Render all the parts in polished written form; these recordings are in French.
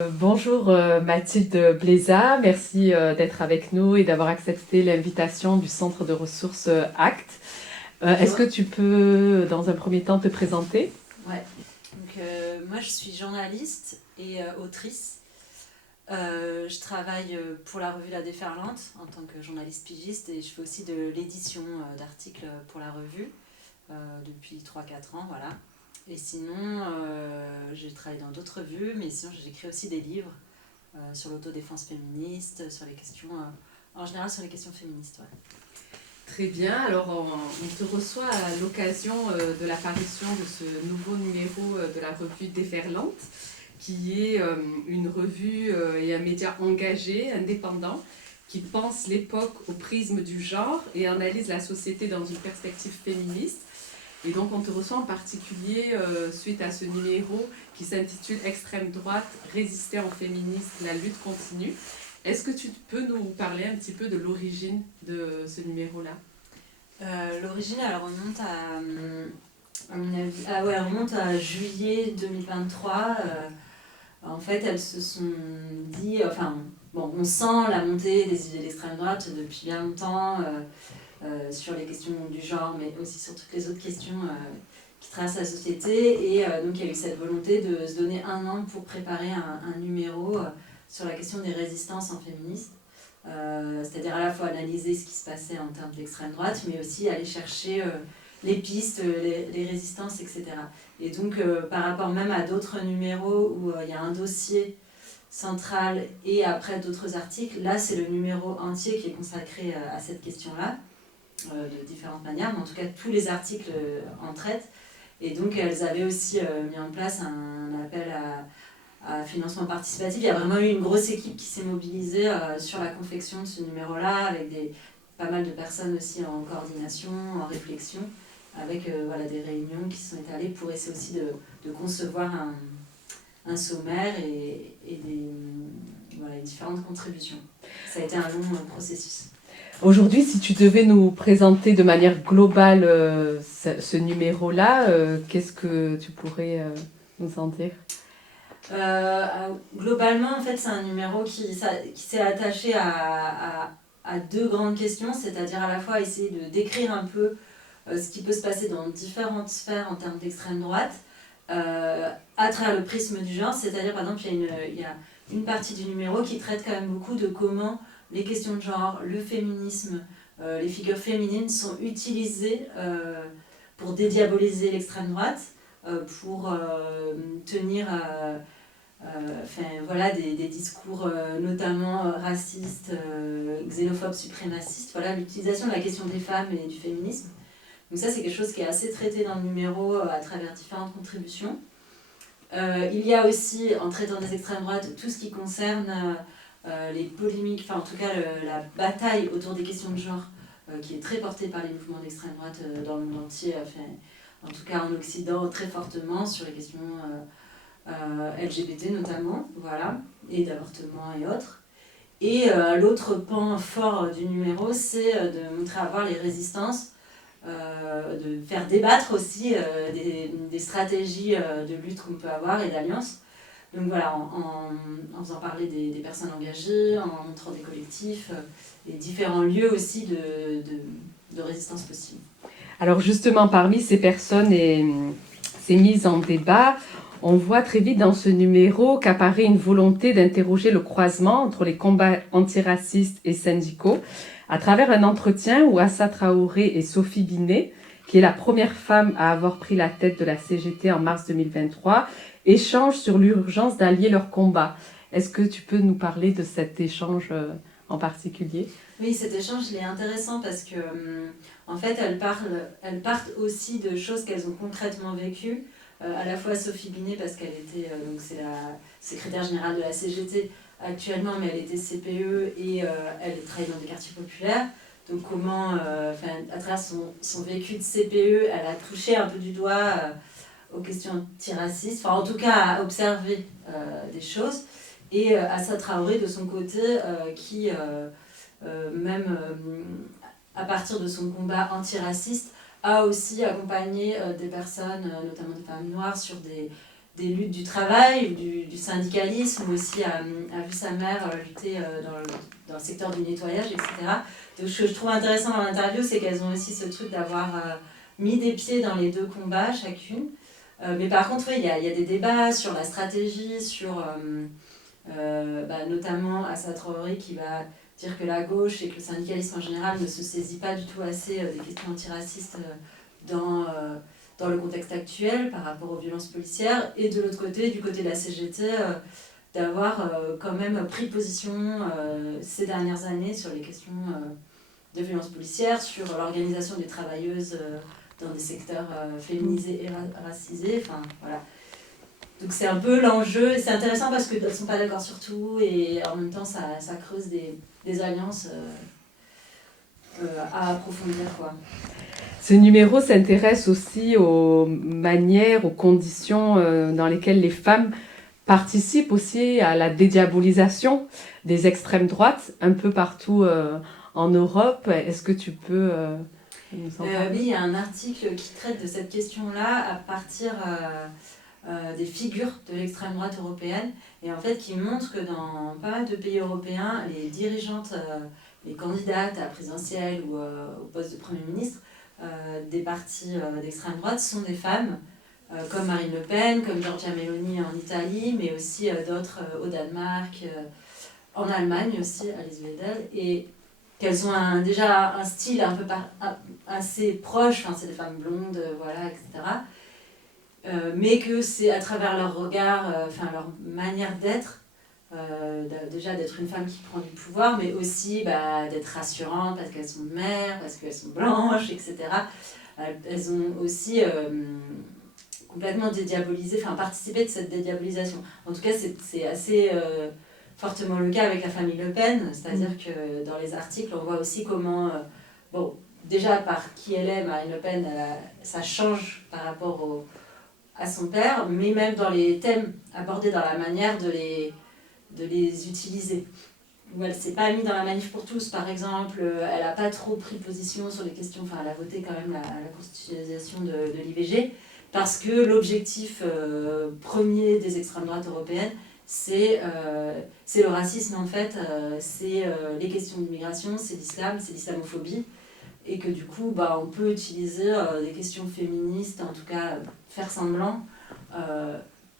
Bonjour Mathilde Bléza, merci d'être avec nous et d'avoir accepté l'invitation du Centre de ressources ACT. Est-ce que tu peux, dans un premier temps, te présenter? Ouais. Donc, moi, je suis journaliste et autrice. Je travaille pour la revue La Déferlante en tant que journaliste pigiste et je fais aussi de l'édition d'articles pour la revue depuis 3-4 ans. Voilà. Et sinon, j'ai travaillé dans d'autres revues, mais sinon, j'écris aussi des livres sur l'autodéfense féministe, sur les questions, en général sur les questions féministes. Ouais. Très bien, alors on te reçoit à l'occasion de l'apparition de ce nouveau numéro de la revue Déferlante, qui est une revue et un média engagé, indépendant, qui pense l'époque au prisme du genre et analyse la société dans une perspective féministe. Et donc on te reçoit en particulier suite à ce numéro qui s'intitule Extrême droite, résister en féministe, la lutte continue. Est-ce que tu peux nous parler un petit peu de l'origine de ce numéro-là? L'origine, elle remonte à mon avis, elle remonte à juillet 2023. En fait, elles se sont dit, bon, on sent la montée des idées d'extrême droite depuis bien longtemps sur les questions du genre, mais aussi sur toutes les autres questions qui traversent la société. Et donc, il y a eu cette volonté de se donner un an pour préparer un numéro sur la question des résistances en féminisme. C'est-à-dire à la fois analyser ce qui se passait en termes d'extrême droite, mais aussi aller chercher les pistes, les résistances, etc. Et donc, par rapport même à d'autres numéros où il y a un dossier central et après d'autres articles, là, c'est le numéro entier qui est consacré à cette question-là, de différentes manières, mais en tout cas, tous les articles en traitent. Et donc, elles avaient aussi mis en place un appel à financement participatif. Il y a vraiment eu une grosse équipe qui s'est mobilisée sur la confection de ce numéro-là, avec pas mal de personnes aussi en coordination, en réflexion, avec des réunions qui se sont étalées pour essayer aussi de concevoir un sommaire et différentes contributions. Ça a été un long processus. Aujourd'hui, si tu devais nous présenter de manière globale ce numéro-là, qu'est-ce que tu pourrais nous en dire? Globalement, en fait, c'est un numéro qui s'est attaché à deux grandes questions, c'est-à-dire à la fois essayer de décrire un peu ce qui peut se passer dans différentes sphères en termes d'extrême droite, à travers le prisme du genre, c'est-à-dire par exemple il y a une partie du numéro qui traite quand même beaucoup de comment les questions de genre, le féminisme, les figures féminines sont utilisées pour dédiaboliser l'extrême droite, pour tenir des discours notamment racistes, xénophobes, suprémacistes, l'utilisation de la question des femmes et du féminisme. Donc ça, c'est quelque chose qui est assez traité dans le numéro à travers différentes contributions. Il y a aussi, en traitant des extrêmes droites, tout ce qui concerne les polémiques, en tout cas la bataille autour des questions de genre, qui est très portée par les mouvements d'extrême droite dans le monde entier, en tout cas en Occident, très fortement sur les questions LGBT notamment, et d'avortement et autres. Et l'autre pan fort du numéro, c'est de montrer à voir les résistances, de faire débattre aussi des stratégies de lutte qu'on peut avoir et d'alliance. Donc voilà, en faisant parler des personnes engagées, en montrant des collectifs et différents lieux aussi de résistance possible. Alors justement, parmi ces personnes et ces mises en débat, on voit très vite dans ce numéro qu'apparaît une volonté d'interroger le croisement entre les combats antiracistes et syndicaux à travers un entretien où Assa Traoré et Sophie Binet, qui est la première femme à avoir pris la tête de la CGT en mars 2023, échangent sur l'urgence d'allier leurs combats. Est-ce que tu peux nous parler de cet échange en particulier? Oui, cet échange, il est intéressant parce que, en fait, elles partent aussi de choses qu'elles ont concrètement vécues. À la fois Sophie Binet, parce qu'elle était, c'est la secrétaire générale de la CGT actuellement, mais elle était CPE et elle travaille dans des quartiers populaires. Donc comment, à travers son vécu de CPE, elle a touché un peu du doigt aux questions antiracistes, en tout cas à observer des choses. Et Assa Traoré, de son côté, qui... même à partir de son combat antiraciste, a aussi accompagné des personnes, notamment des femmes noires, sur des des luttes du travail, du syndicalisme, ou aussi a vu sa mère lutter dans le secteur du nettoyage, etc. Donc ce que je trouve intéressant dans l'interview, c'est qu'elles ont aussi ce truc d'avoir mis des pieds dans les deux combats chacune. Mais par contre, oui, il y a des débats sur la stratégie, sur notamment Assa Traoré qui va dire que la gauche et que le syndicalisme en général ne se saisit pas du tout assez des questions antiracistes dans le contexte actuel par rapport aux violences policières, et de l'autre côté, du côté de la CGT, d'avoir quand même pris position ces dernières années sur les questions de violences policières, sur l'organisation des travailleuses dans des secteurs féminisés et racisés, enfin voilà. Donc c'est un peu l'enjeu, et c'est intéressant parce qu'elles ne sont pas d'accord sur tout, et en même temps ça creuse des alliances à approfondir, quoi. Ce numéro s'intéresse aussi aux manières, aux conditions dans lesquelles les femmes participent aussi à la dédiabolisation des extrêmes droites un peu partout en Europe. Est-ce que tu peux nous en parler ? Oui, il y a un article qui traite de cette question-là à partir des figures de l'extrême droite européenne, et en fait qui montre que dans pas mal de pays européens, les dirigeantes, les candidates à la présidentielle ou au poste de Premier ministre des partis d'extrême droite sont des femmes, comme Marine Le Pen, comme Giorgia Meloni en Italie, mais aussi d'autres au Danemark, en Allemagne aussi, Alice Weidel, et qu'elles ont déjà un style un peu assez proche, enfin, c'est des femmes blondes, voilà, etc. Mais que c'est à travers leur regard, leur manière d'être, déjà d'être une femme qui prend du pouvoir, mais aussi d'être rassurante parce qu'elles sont mères, parce qu'elles sont blanches, etc. Elles ont aussi complètement dédiabolisé, participé de cette dédiabolisation. En tout cas, c'est assez fortement le cas avec la famille Le Pen, c'est-à-dire que dans les articles, on voit aussi comment, déjà par qui elle est, Marine Le Pen, ça change par rapport à son père, mais même dans les thèmes abordés, dans la manière de les utiliser. Où elle ne s'est pas mise dans la manif pour tous, par exemple, elle n'a pas trop pris position sur les questions, elle a voté quand même la constitutionnalisation de l'IVG, parce que l'objectif premier des extrêmes droites européennes, c'est le racisme en fait, c'est les questions d'immigration, c'est l'islam, c'est l'islamophobie, et que du coup on peut utiliser des questions féministes, en tout cas faire semblant,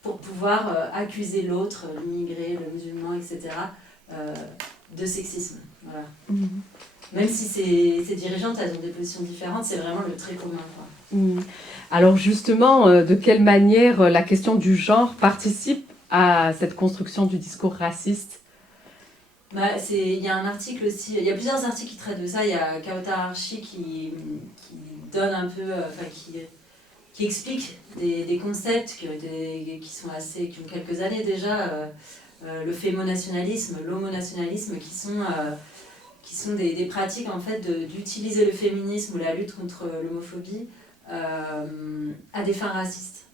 pour pouvoir accuser l'autre, l'immigré, le musulman, etc., de sexisme. Voilà. Même si ces dirigeantes, elles ont des positions différentes, c'est vraiment le trait commun, quoi. Alors justement, de quelle manière la question du genre participe à cette construction du discours raciste ? Il y a un article aussi, il y a plusieurs articles qui traitent de ça. Il y a Kautar Archi qui donne un peu, qui explique des concepts qui ont quelques années déjà, le fémonationalisme, l'homonationalisme, qui sont des pratiques en fait d'utiliser le féminisme ou la lutte contre l'homophobie à des fins racistes.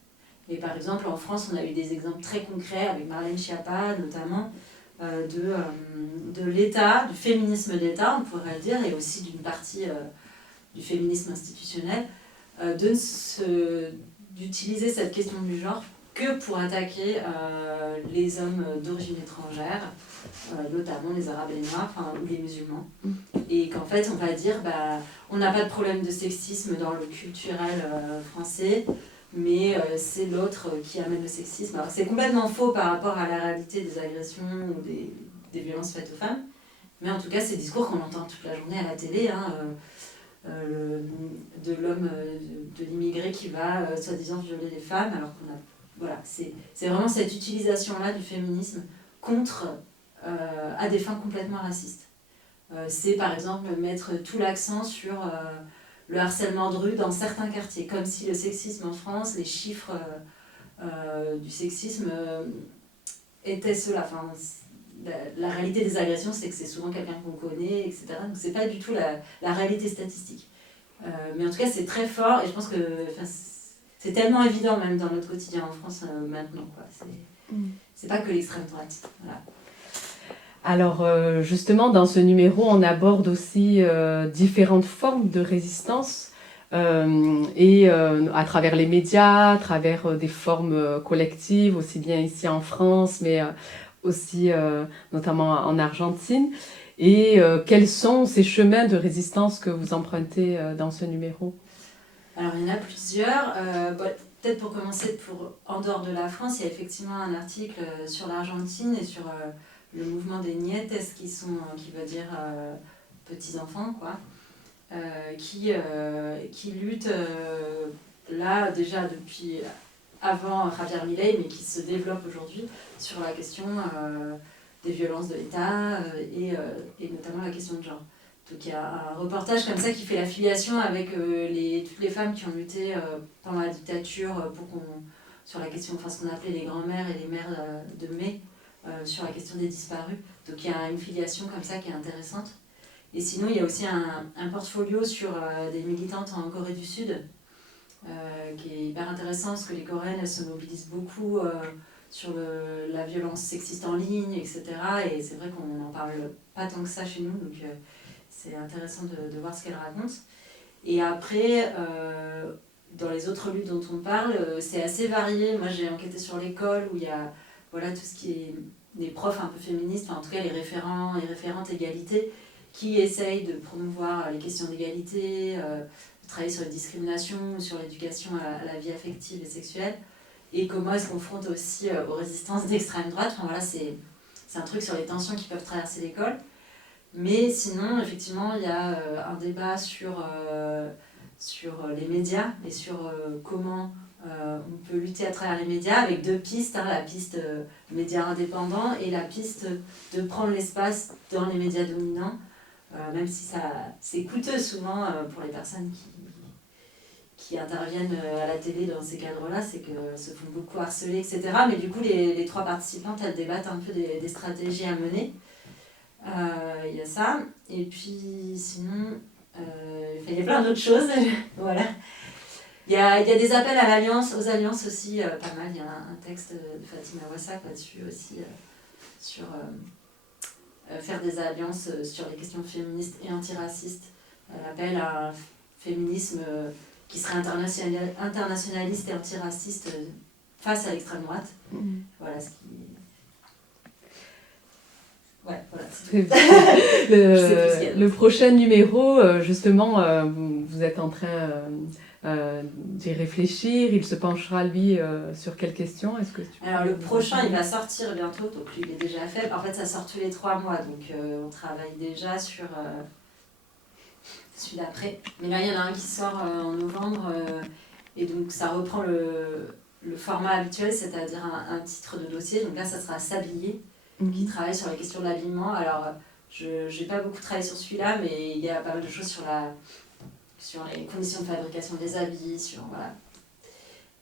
Et par exemple, en France, on a eu des exemples très concrets avec Marlène Schiappa notamment, de l'État, du féminisme de l'État, on pourrait le dire, et aussi d'une partie du féminisme institutionnel, d'utiliser cette question du genre que pour attaquer les hommes d'origine étrangère, notamment les Arabes et les Noirs, ou les musulmans. Et qu'en fait, on va dire, on n'a pas de problème de sexisme dans le culturel français, mais c'est l'autre qui amène le sexisme. Alors c'est complètement faux par rapport à la réalité des agressions ou des violences faites aux femmes, mais en tout cas, c'est des discours qu'on entend toute la journée à la télé, de l'homme, de l'immigré qui va soi-disant violer les femmes, alors qu'on a... Voilà, c'est vraiment cette utilisation-là du féminisme à des fins complètement racistes. C'est par exemple mettre tout l'accent sur le harcèlement de rue dans certains quartiers, comme si le sexisme en France, les chiffres du sexisme étaient ceux-là. La réalité des agressions, c'est que c'est souvent quelqu'un qu'on connaît, etc. Donc c'est pas du tout la réalité statistique. Mais en tout cas, c'est très fort, et je pense que c'est tellement évident même dans notre quotidien en France maintenant, quoi. C'est pas que l'extrême droite. Voilà. Alors justement, dans ce numéro, on aborde aussi différentes formes de résistance et à travers les médias, à travers des formes collectives, aussi bien ici en France, mais aussi notamment en Argentine. Et quels sont ces chemins de résistance que vous empruntez dans ce numéro? Alors il y en a plusieurs. Peut-être pour commencer, en dehors de la France, il y a effectivement un article sur l'Argentine et sur le mouvement des nietes, qui veut dire petits-enfants, quoi, qui luttent là déjà depuis avant Javier Milei, mais qui se développe aujourd'hui sur la question des violences de l'État et notamment la question de genre. Donc il y a un reportage comme ça qui fait la filiation avec toutes les femmes qui ont lutté pendant la dictature sur la question, enfin ce qu'on appelait les grands-mères et les mères de mai, sur la question des disparus. Donc il y a une filiation comme ça qui est intéressante. Et sinon il y a aussi un portfolio sur des militantes en Corée du Sud, qui est hyper intéressant parce que les Coréennes elles se mobilisent beaucoup sur la violence sexiste en ligne, etc. Et c'est vrai qu'on n'en parle pas tant que ça chez nous, donc c'est intéressant de voir ce qu'elles racontent. Et après, dans les autres luttes dont on parle, c'est assez varié. Moi j'ai enquêté sur l'école où il y a voilà, tout ce qui est des profs un peu féministes, enfin, en tout cas les référents et référentes égalité, qui essayent de promouvoir les questions d'égalité, de travailler sur les discriminations, sur l'éducation à la vie affective et sexuelle, et comment elles se confrontent aussi aux résistances d'extrême droite. Enfin, voilà, c'est un truc sur les tensions qui peuvent traverser l'école. Mais sinon, effectivement, il y a un débat sur les médias et sur comment on peut lutter à travers les médias, avec deux pistes, la piste médias indépendants et la piste de prendre l'espace dans les médias dominants, même si c'est coûteux souvent pour les personnes qui interviennent à la télé dans ces cadres-là, c'est qu'elles se font beaucoup harceler, etc. Mais du coup, les trois participantes, elles débattent un peu des stratégies à mener. Il y a ça. Et puis sinon, il y a plein d'autres choses. Voilà. Il y a des appels aux alliances aussi, pas mal. Il y a un texte de Fatima Wassak là-dessus aussi, sur faire des alliances sur les questions féministes et antiracistes. Elle appelle à un féminisme qui serait internationaliste et antiraciste face à l'extrême droite. Voilà ce qui... Ouais, voilà. Le prochain numéro, justement, vous êtes en train d'y réfléchir. Il se penchera, lui, sur quelles questions? Alors, le prochain, il va sortir bientôt, donc lui, il est déjà fait. En fait, ça sort tous les 3 mois, donc on travaille déjà sur celui d'après. Mais là, il y en a un qui sort en novembre, et donc ça reprend le format habituel, c'est-à-dire un titre de dossier. Donc là, ça sera S'habiller, qui travaille sur les questions de l'habillement. Alors, je n'ai pas beaucoup travaillé sur celui-là, mais il y a pas mal de choses sur les conditions de fabrication des habits, voilà.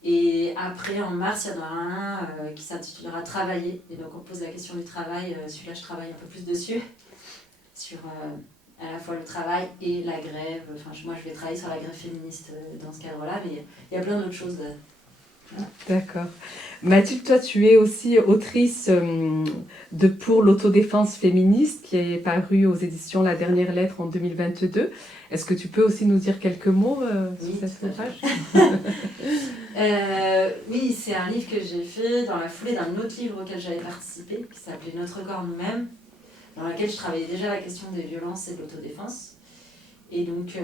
Et après, en mars, il y en aura un qui s'intitulera Travailler. Et donc, on pose la question du travail. Celui-là, je travaille un peu plus dessus, sur à la fois le travail et la grève. Enfin, moi, je vais travailler sur la grève féministe dans ce cadre-là, mais il y a plein d'autres choses. Voilà. D'accord. Mathilde, toi, tu es aussi autrice de Pour l'autodéfense féministe, qui est paru aux éditions La Dernière Lettre en 2022. Est-ce que tu peux aussi nous dire quelques mots sur cet ouvrage? Oui, c'est un livre que j'ai fait dans la foulée d'un autre livre auquel j'avais participé, qui s'appelait Notre corps nous-mêmes, dans lequel je travaillais déjà la question des violences et de l'autodéfense. Et donc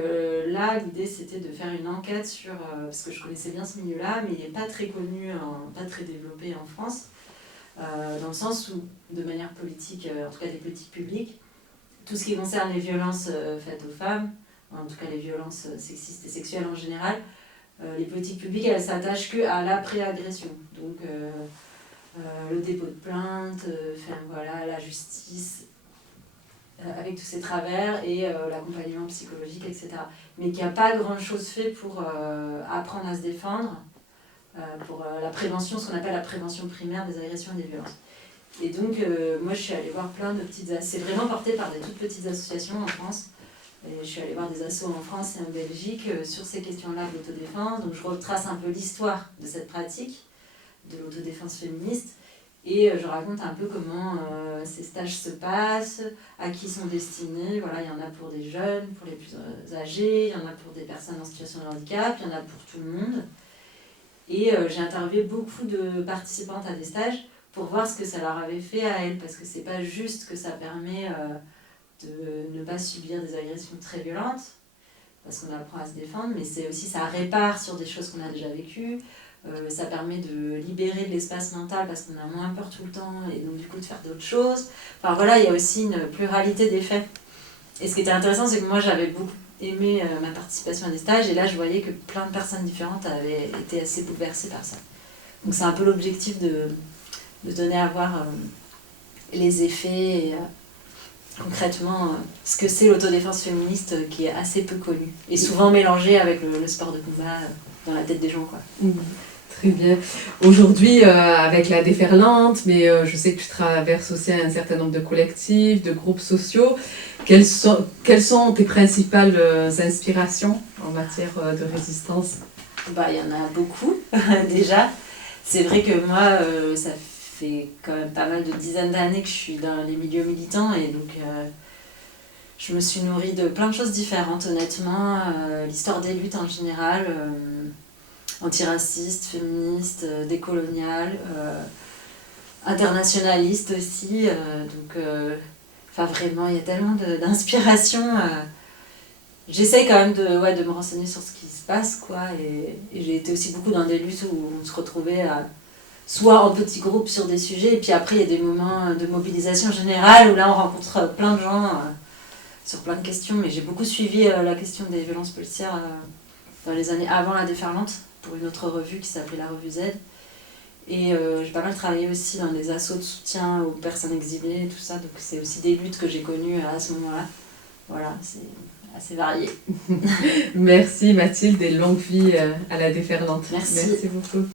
là, l'idée, c'était de faire une enquête sur... parce que je connaissais bien ce milieu-là, mais il n'est pas très connu, pas très développé en France, dans le sens où, de manière politique, en tout cas des politiques publiques, tout ce qui concerne les violences faites aux femmes, en tout cas les violences sexistes et sexuelles en général, les politiques publiques, elles s'attachent qu'à l'après-agression. Donc le dépôt de plainte, voilà, la justice, avec tous ces travers et l'accompagnement psychologique, etc. Mais qu'il n'y a pas grand-chose fait pour apprendre à se défendre, pour la prévention, ce qu'on appelle la prévention primaire des agressions et des violences. Et donc, moi, je suis allée voir plein de petites... C'est vraiment porté par des toutes petites associations en France. Et je suis allée voir des assos en France et en Belgique sur ces questions-là de l'autodéfense. Donc, je retrace un peu l'histoire de cette pratique, de l'autodéfense féministe. Et je raconte un peu comment ces stages se passent, à qui ils sont destinés. Voilà, il y en a pour des jeunes, pour les plus âgés, il y en a pour des personnes en situation de handicap, il y en a pour tout le monde. Et j'ai interviewé beaucoup de participantes à des stages pour voir ce que ça leur avait fait à elles, parce que c'est pas juste que ça permet de ne pas subir des agressions très violentes, parce qu'on apprend à se défendre, mais c'est aussi, ça répare sur des choses qu'on a déjà vécues, ça permet de libérer de l'espace mental parce qu'on a moins peur tout le temps et donc du coup de faire d'autres choses. Enfin voilà, il y a aussi une pluralité d'effets. Et ce qui était intéressant, c'est que moi j'avais beaucoup aimé ma participation à des stages et là je voyais que plein de personnes différentes avaient été assez bouleversées par ça. Donc c'est un peu l'objectif de donner à voir les effets et concrètement ce que c'est l'autodéfense féministe qui est assez peu connu et souvent mélangé avec le sport de combat dans la tête des gens, quoi. Très bien. Aujourd'hui, avec la déferlante, mais je sais que tu traverses aussi un certain nombre de collectifs, de groupes sociaux. Quelles sont tes principales inspirations en matière de résistance? Bah, il y en a beaucoup, déjà. C'est vrai que moi, ça fait quand même pas mal de dizaines d'années que je suis dans les milieux militants et donc je me suis nourrie de plein de choses différentes, honnêtement. L'histoire des luttes en général, antiraciste, féministe, décoloniale, internationaliste aussi. Enfin vraiment, il y a tellement d'inspiration. J'essaie quand même de me renseigner sur ce qui se passe, quoi. Et j'ai été aussi beaucoup dans des luttes où on se retrouvait soit en petits groupes sur des sujets, et puis après il y a des moments de mobilisation générale où là on rencontre plein de gens sur plein de questions. Mais j'ai beaucoup suivi la question des violences policières dans les années avant la déferlante, pour une autre revue qui s'appelait la Revue Z. Et j'ai pas mal travaillé aussi dans des assos de soutien aux personnes exilées et tout ça, donc c'est aussi des luttes que j'ai connues à ce moment-là. Voilà, c'est assez varié. Merci Mathilde et longue vie à la déferlante. Merci. Merci beaucoup.